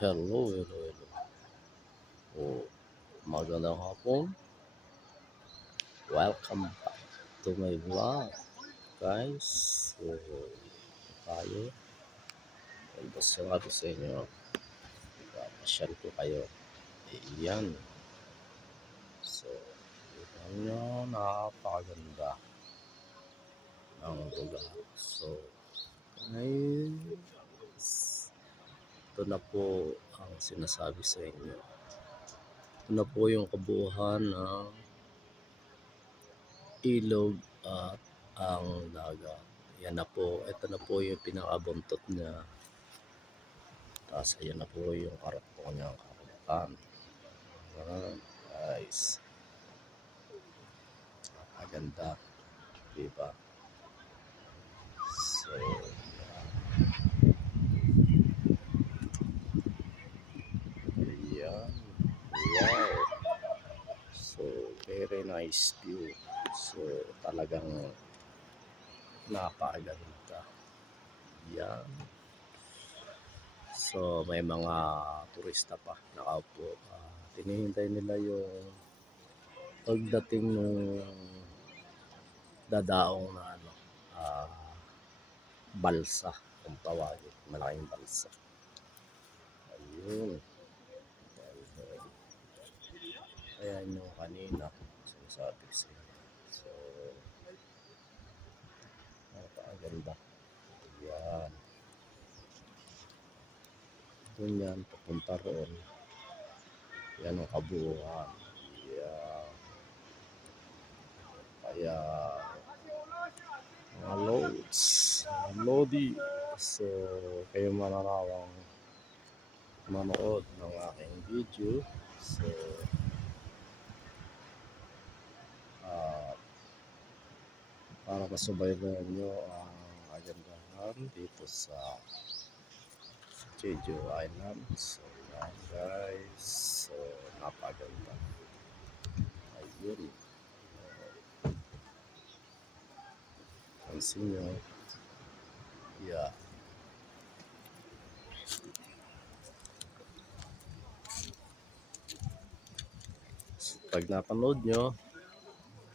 Hello, hello, hello. Oh, magandang hapon. Welcome back to my vlog, guys. So, tayo. Basta nga sa inyo, papasyal ko kayo. Iyan. So, kita nyo, napakaganda ng lugar. So, ngayon, ito na po ang sinasabi sa inyo. Ito na po yung kabuuhan ng ilog at ang dagat. Yan na po. Ito na po yung pinakabuntot niya. Tapos ayan na po yung karakto niya karagatan. Ayan, guys. Diba? So, Ayan. Wow. So, very nice view. So, talagang napakaganda. Yan. So, may mga turista pa nakaupo. Uh, tinihintay nila yung pagdating ng dadaong na ano, ah, balsa kung tawagin. Malaking balsa. Ayun. Ayan yung kanina sinasabi ko sa inyo. So, napakaganda. Ayan. Doon yan, papunta roon. Yan ang kabuuan. Ayan. Kaya, mga loads, mga lodi. So, kayo mananawang manood ng aking video. So, para masubaybayan nyo ang agandahan dito sa Jeju Island. So, yan guys. So, napaganda. Ayun. Pansin nyo. Yeah. Pag napanood nyo,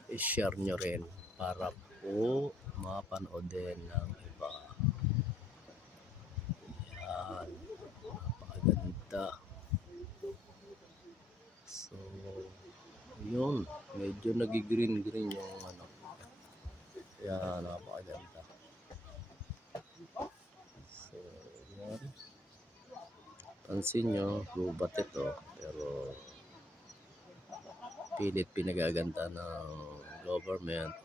i-share nyo rin para po mapanood din ng iba. Yan. Napakaganda. So, yun. Medyo nag-green-green yung ano. Yan, napakaganda. So, yan. Pansin nyo, gubat ito. Pero, pilit pinagaganda ng government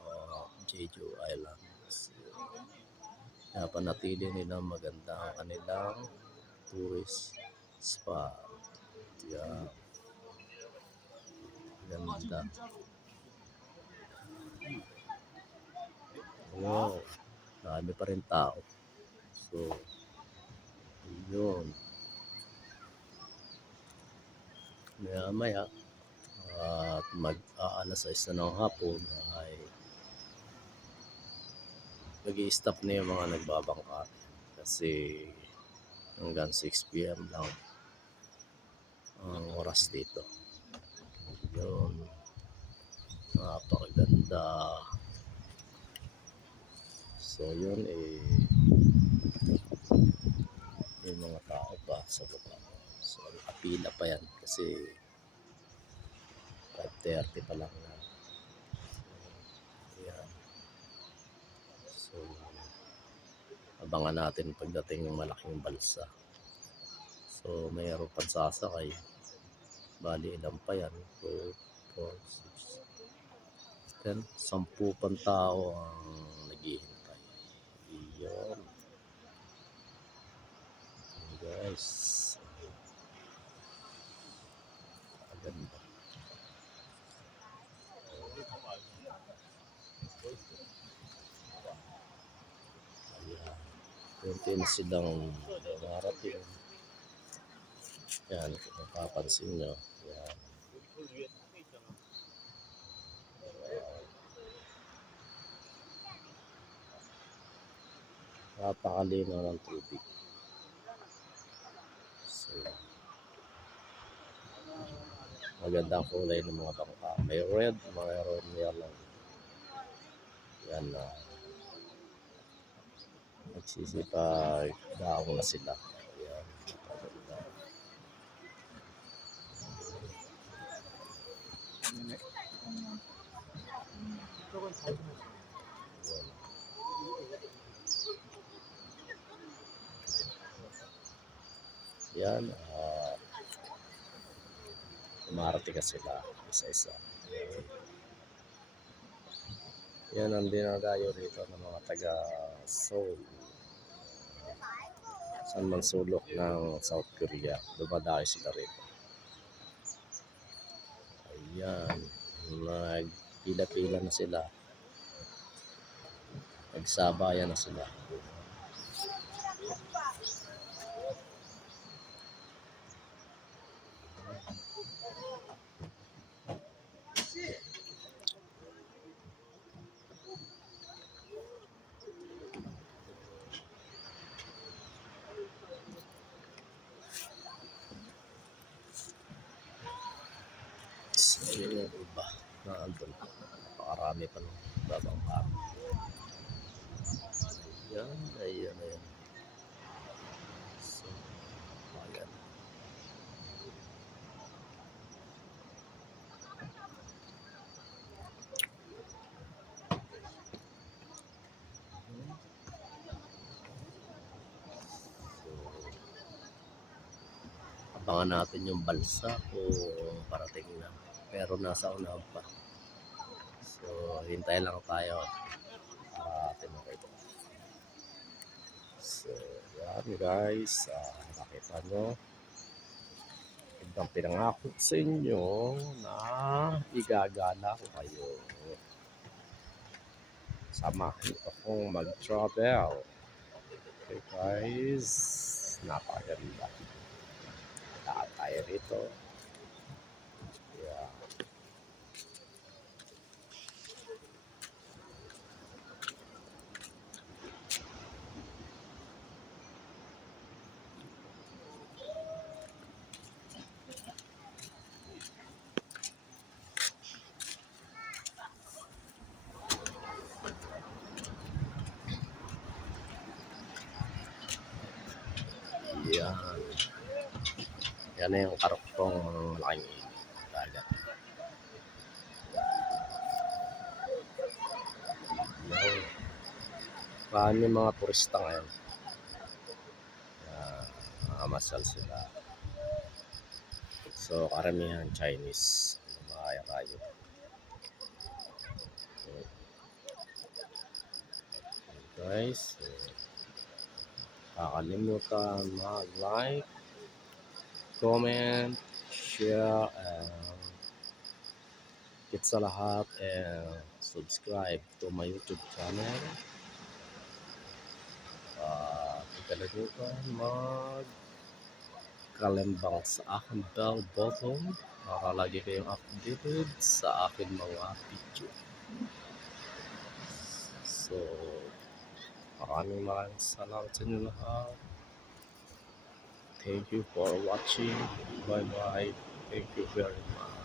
Jeju Islands. Kaya panatili nila maganda ang kanilang tourist spot. Yeah. Ganda. Wow. Dami pa rin tao. So, yun. Maya maya, at mag uh, alas 6 na ng hapon ay nag stop na yung mga nagbabangka. Kasi hanggang 6 p.m. lang. Ang oras dito. Yun. Napakaganda. So yun eh yung mga tao pa sa baba. So apila pa yan. Kasi 5.30 pa lang na. Ayan. So, abangan natin pagdating ng malaking balsa. So, mayroon pang sasakay. Bali, ilan pa yan? 2, 4, 6, 10. Sampu pang tao ang naghihintay. Iyon. Guys. Maganda. Ayan. Na silang marating. Yan, kung mapapansin nyo. Yan. Napakalino ng tubig. So, Magandang kulay ng mga bangka. May red, mayroon yellow. Yan na. Nagsisipag daong na sila. Ayan. Yan. ah Umarte ka sila isa-isa. Yan ang dinadayo rito ng mga taga Seoul. San man sulok ng South Korea. Dumadayo sila rito. Ayan. Nagpila-pila na sila. Nagsabayan na sila. So, yun yung iba na andun. Napakarami pa ng babang kami. Yan, ayan, ayan. So, ayan. Abangan natin yung balsa kung parating na. Pero nasa unahan pa. So, hintay lang tayo. Ah, uh, ito. So, yan guys. Ah, nakita nyo. Ibang pinangako sa inyo na igagala ko kayo. Samahin akong mag-travel. Okay guys. Napakaganda. Lahat tayo rito. Yeah. Yan. Yan na yung karoktong malaking dagat. Yan. Paano yung mga turista ngayon? Yan. Makamasal sila. So, karamihan Chinese. Mga kayo. Guys, so, kakalimutan mag-like, comment, share, and hit sa lahat and subscribe to my YouTube channel. Uh, huwag kalimutan mag kalembang sa aking bell button para lagi kayong updated sa akin mga video. So, maraming maraming salamat sa inyo lahat. Thank you for watching. Bye bye. Thank you very much.